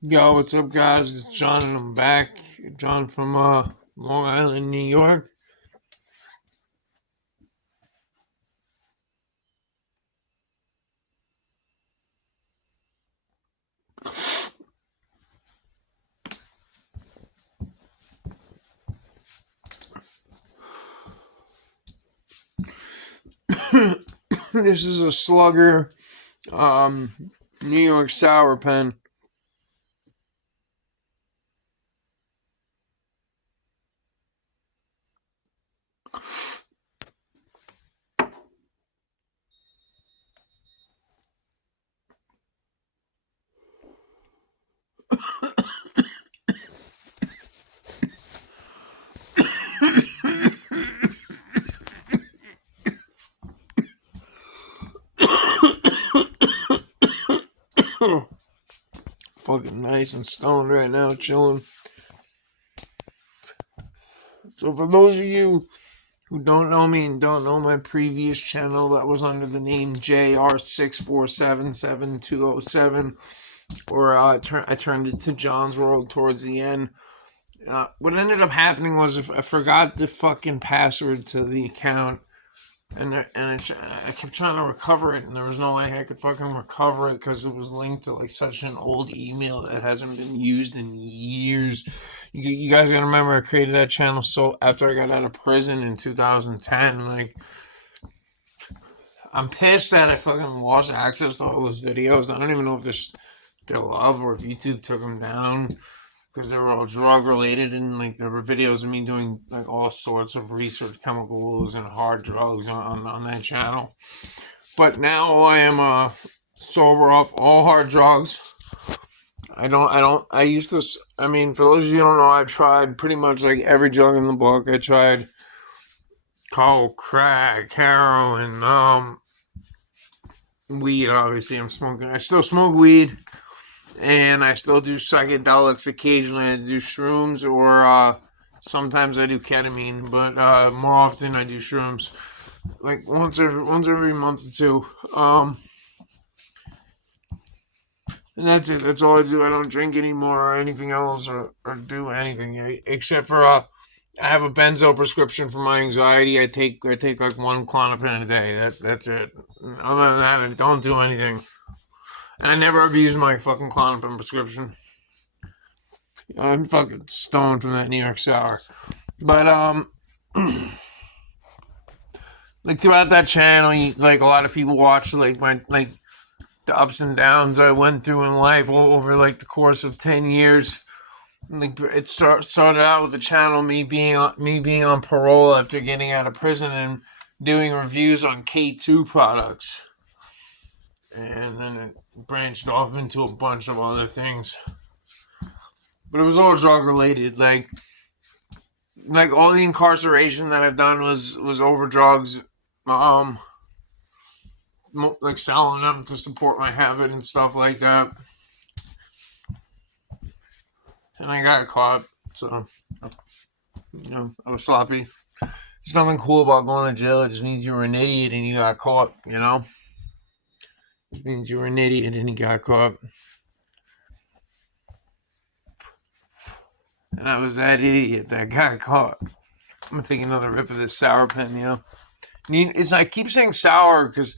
Yo, what's up, guys? It's John, and I'm back. John from Long Island, New York. This is a Slugger, New York Sour Pen. Fucking nice and stoned right now, chilling. So, for those of you who don't know me and don't know my previous channel that was under the name JR64777207, or I turned it to John's World towards the end. What ended up happening was I forgot the fucking password to the account, and I kept trying to recover it, and there was no way I could fucking recover it because it was linked to like such an old email that hasn't been used in years. You guys gotta remember, I created that channel so after I got out of prison in 2010. Like, I'm pissed that I fucking lost access to all those videos. I don't even know if they're still up or if YouTube took them down, because they were all drug related, and like there were videos of me doing like all sorts of research chemicals and hard drugs on that channel. But now I am sober off all hard drugs. I used to, I mean, for those of you who don't know, I've tried pretty much like every drug in the book. I tried coke, crack, heroin, weed. Obviously, I still smoke weed, and I still do psychedelics occasionally. I do shrooms, or sometimes I do ketamine, but more often I do shrooms, like once every month or two. And that's it. That's all I do. I don't drink anymore or anything else, or do anything except for I have a benzo prescription for my anxiety. I take like one Klonopin a day. That's it. Other than that, I don't do anything. And I never abuse my fucking Klonopin prescription. I'm fucking stoned from that New York Sour. But like throughout that channel, like a lot of people watch like my like the ups and downs I went through in life over like the course of 10 years. Like it started out with the channel me being on parole after getting out of prison and doing reviews on K2 products, and then it branched off into a bunch of other things. But it was all drug related. Like all the incarceration that I've done was over drugs. Um, like selling them to support my habit and stuff like that. And I got caught, so I was sloppy. There's nothing cool about going to jail. It just means you were an idiot and you got caught. It means you were an idiot and you got caught. And I was that idiot that got caught. I'm gonna take another rip of this sour pen. It's I keep saying sour because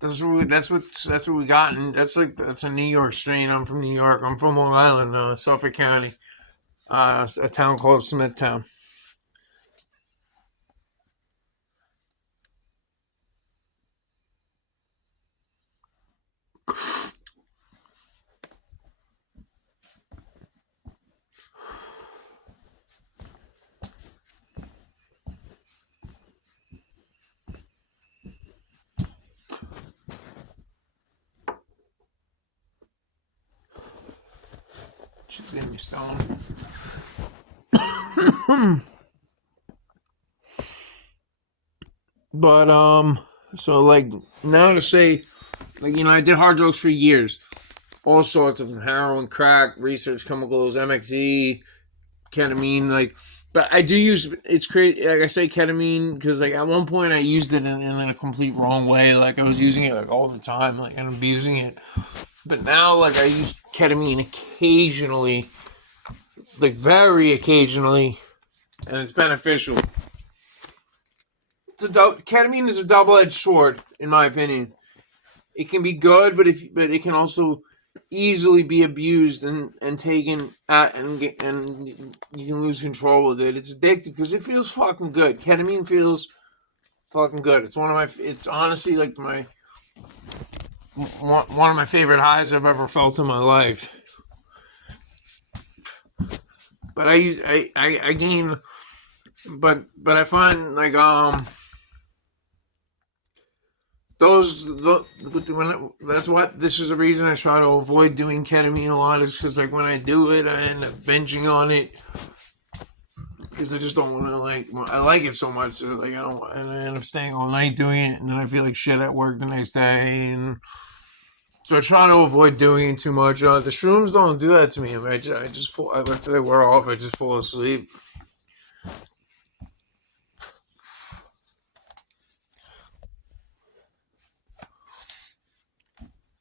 that's what we got, and that's a New York strain. I'm from New York. I'm from Long Island, Suffolk County, a town called Smithtown. She's getting me stoned. But so like now to say, like I did hard drugs for years, all sorts of them, heroin, crack, research chemicals, MXE, ketamine, like. But I do use it's crazy. Like I say ketamine because like at one point I used it in a complete wrong way. Like I was using it like all the time, like and abusing it. But now like I use ketamine occasionally, like very occasionally, and it's beneficial. Ketamine is a double-edged sword, in my opinion. It can be good, but it can also easily be abused and taken at and you can lose control with it. It's addictive because it feels fucking good. Ketamine feels fucking good. It's one of my. It's honestly like one of my favorite highs I've ever felt in my life. But I gain, but I find like that's what this is the reason I try to avoid doing ketamine a lot, is because like when I do it I end up binging on it because I just don't want to, like, I like it so much, so like I don't, and I end up staying all night doing it, and then I feel like shit at work the next day, and so I try to avoid doing it too much. The shrooms don't do that to me. I just fall, after they wear off, I just fall asleep.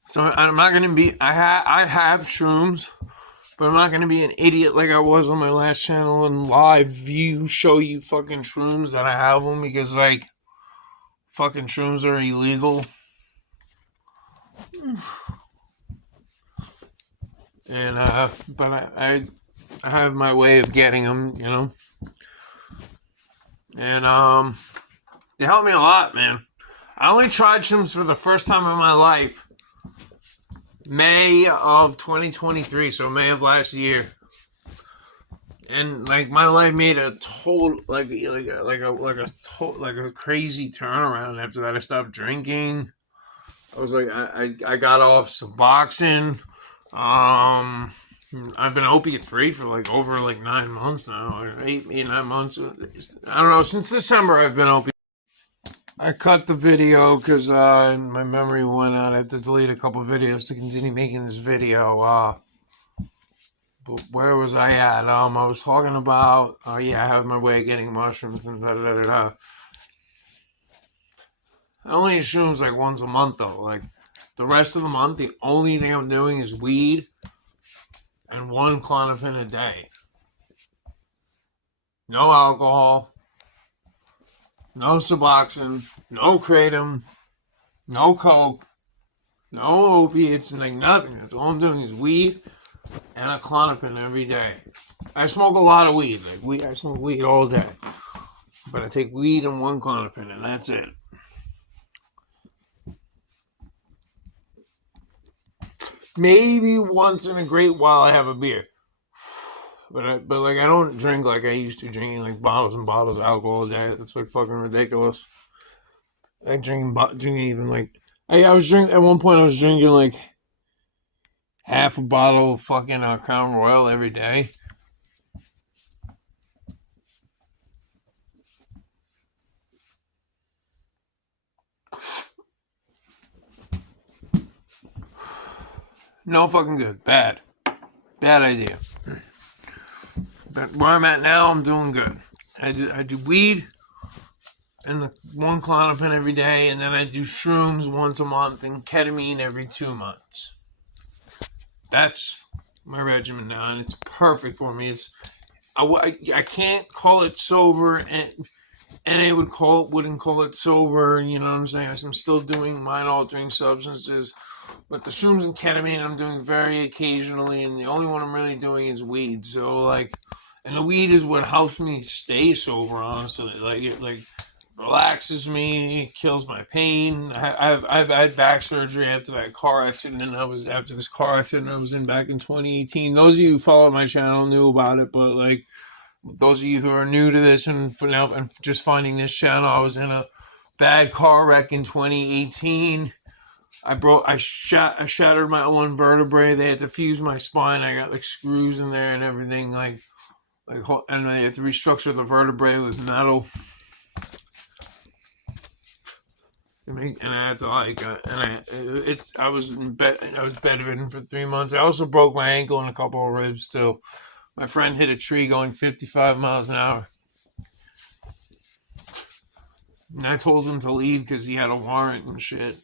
So I'm not gonna be. I have shrooms, but I'm not gonna be an idiot like I was on my last channel and live view show you fucking shrooms that I have them, because like fucking shrooms are illegal. And but I have my way of getting them, you know. And they helped me a lot, man. I only tried shrooms for the first time in my life May of 2023, so May of last year, and like my life made a total like a crazy turnaround after that. I stopped drinking. I was like I got off Suboxone. I've been opiate free for like over like 9 months now, or 8, 9 months. I don't know, since December I've been opiate. I cut the video because my memory went out. I had to delete a couple videos to continue making this video. But where was I at? I was talking about, yeah, I have my way of getting mushrooms and da da da da. I only eat shrooms like once a month though. Like the rest of the month, the only thing I'm doing is weed and one Klonopin a day. No alcohol, no Suboxone, no Kratom, no Coke, no opiates, and like nothing. That's all I'm doing is weed and a Klonopin every day. I smoke a lot of weed. I smoke weed all day. But I take weed and one Klonopin, and that's it. Maybe once in a great while I have a beer. But like I don't drink like I used to, drinking like bottles and bottles of alcohol a day. That's like fucking ridiculous. I drinking even like I was drinking at one point. I was drinking like half a bottle of fucking Crown Royal every day. No fucking good. Bad idea. But where I'm at now, I'm doing good. I do weed and the one Klonopin every day, and then I do shrooms once a month and ketamine every 2 months. That's my regimen now, and it's perfect for me. I can't call it sober, and I wouldn't call it sober. You know what I'm saying? I'm still doing mind altering substances, but the shrooms and ketamine I'm doing very occasionally, and the only one I'm really doing is weed. So like, and the weed is what helps me stay sober. Honestly, like it relaxes me, kills my pain. I've had back surgery after that car accident, and after this car accident I was in back in 2018. Those of you who follow my channel knew about it, but like those of you who are new to this and for now and just finding this channel, I was in a bad car wreck in 2018. I shattered my one vertebrae. They had to fuse my spine. I got like screws in there and everything, and they had to restructure the vertebrae with metal. And I had to I was bedridden for 3 months. I also broke my ankle and a couple of ribs too. My friend hit a tree going 55 miles an hour. And I told him to leave because he had a warrant and shit.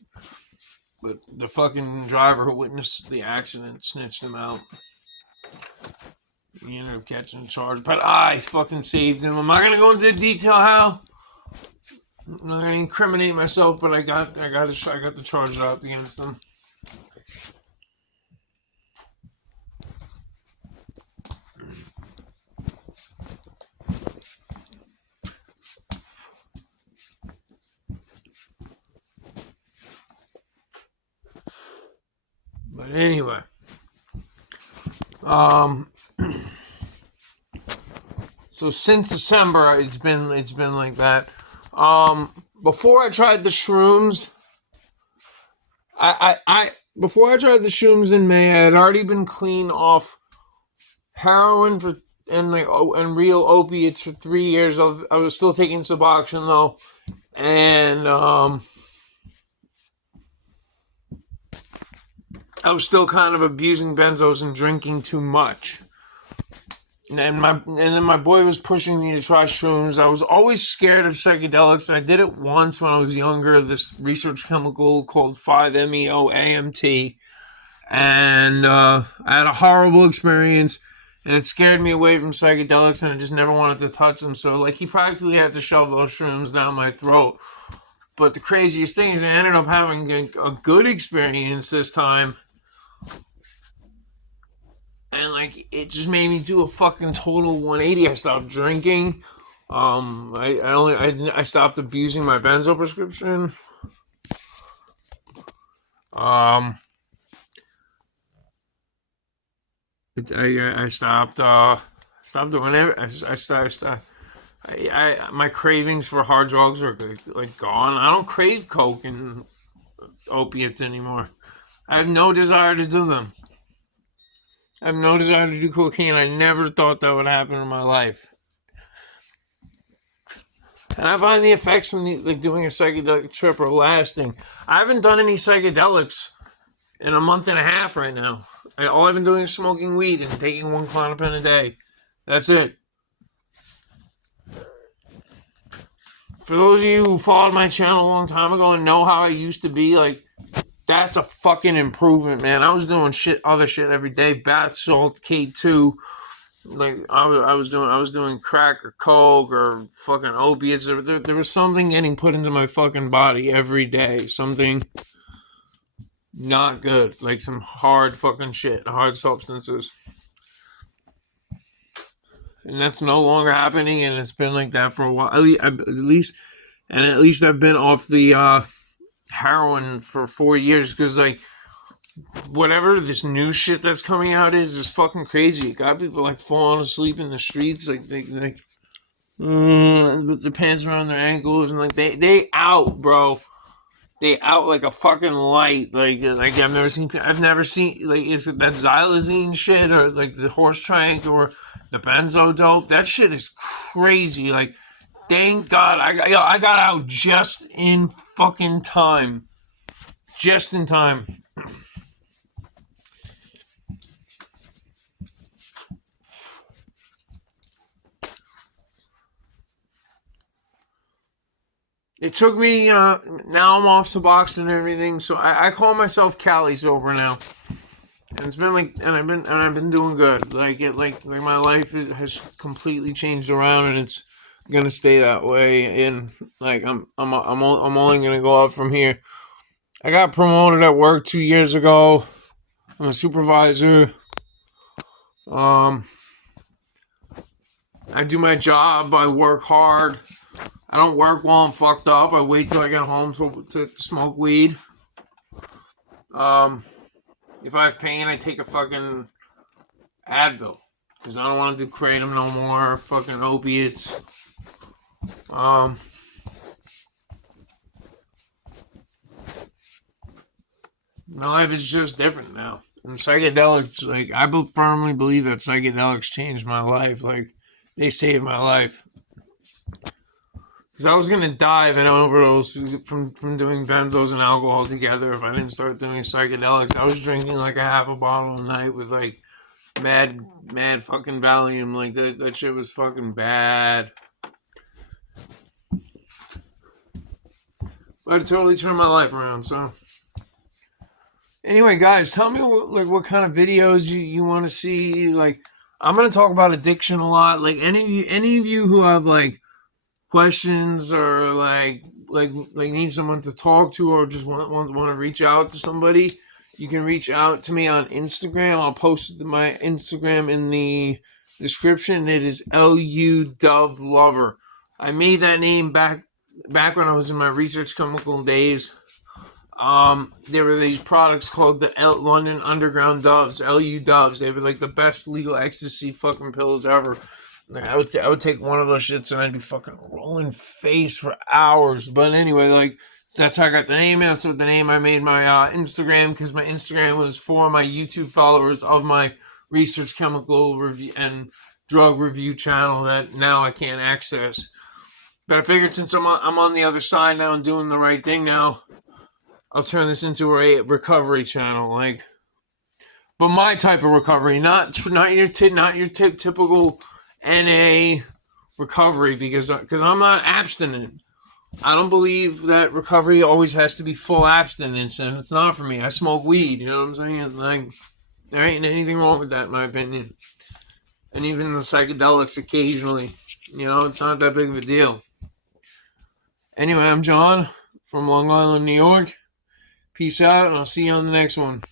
But the fucking driver who witnessed the accident snitched him out. He ended up catching a charge, but I fucking saved him. I'm not gonna go into detail how. I'm not gonna incriminate myself, but I got the charge dropped against him. But anyway, so since December, it's been like that. Before I tried the shrooms, before I tried the shrooms in May, I had already been clean off heroin and real opiates for 3 years. I was still taking Suboxone though, and I was still kind of abusing benzos and drinking too much. And then my boy was pushing me to try shrooms. I was always scared of psychedelics. I did it once when I was younger. This research chemical called 5-MeO-AMT, and I had a horrible experience. And it scared me away from psychedelics, and I just never wanted to touch them. So, like, he practically had to shove those shrooms down my throat. But the craziest thing is I ended up having a good experience this time. And, like, it just made me do a fucking total 180. I stopped drinking. I stopped abusing my benzo prescription. I stopped doing it. My cravings for hard drugs are like gone. I don't crave coke and opiates anymore. I have no desire to do them. I have no desire to do cocaine. I never thought that would happen in my life. And I find the effects from doing a psychedelic trip are lasting. I haven't done any psychedelics in a month and a half right now. All I've been doing is smoking weed and taking one Klonopin a day. That's it. For those of you who followed my channel a long time ago and know how I used to be, like, that's a fucking improvement, man. I was doing other shit every day. Bath salt, K2. Like, I was doing crack or coke or fucking opiates. There was something getting put into my fucking body every day. Something not good. Like some hard fucking shit. Hard substances. And that's no longer happening, and it's been like that for a while. At least I've been off the heroin for 4 years, because, like, whatever this new shit that's coming out is fucking crazy. It got people, like, falling asleep in the streets, like with their pants around their ankles, and, like, they out, bro. They out like a fucking light. Like I've never seen like, is it that xylazine shit, or like the horse trank, or the benzo dope? That shit is crazy. Like, thank God I got out just in fucking time. Just in time. It took me, now I'm off Suboxone and everything, so I call myself Cali sober now. And it's been like, and I've been doing good. Like my life has completely changed around, and it's gonna stay that way. And, like, I'm only gonna go up from here. I got promoted at work 2 years ago. I'm a supervisor. I do my job. I work hard. I don't work while I'm fucked up. I wait till I get home to smoke weed. If I have pain, I take a fucking Advil, because I don't want to do kratom no more. Fucking opiates. My life is just different now. And psychedelics, like, I firmly believe that psychedelics changed my life. Like, they saved my life. Because I was going to die of an overdose from doing benzos and alcohol together if I didn't start doing psychedelics. I was drinking like a half a bottle a night with, like, mad fucking Valium. Like, that shit was fucking bad. But it totally turned my life around, so. Anyway, guys, tell me what kind of videos you want to see. Like, I'm gonna talk about addiction a lot. Like, any of you who have like questions or like need someone to talk to or just want to reach out to somebody, you can reach out to me on Instagram. I'll post my Instagram in the description. It is LU Lover. I made that name back when I was in my research chemical days. There were these products called the London Underground Doves, LU Doves. They were like the best legal ecstasy fucking pills ever. I would take one of those shits and I'd be fucking rolling face for hours. But anyway, like that's how I got the name. That's what the name I made my Instagram, because my Instagram was for my YouTube followers of my research chemical review and drug review channel that now I can't access. But I figured since I'm on the other side now and doing the right thing now, I'll turn this into a recovery channel, like, but my type of recovery, not your typical NA recovery, because I'm not abstinent. I don't believe that recovery always has to be full abstinence, and it's not for me. I smoke weed, you know what I'm saying? Like, there ain't anything wrong with that, in my opinion. And even the psychedelics occasionally, it's not that big of a deal. Anyway, I'm John from Long Island, New York. Peace out, and I'll see you on the next one.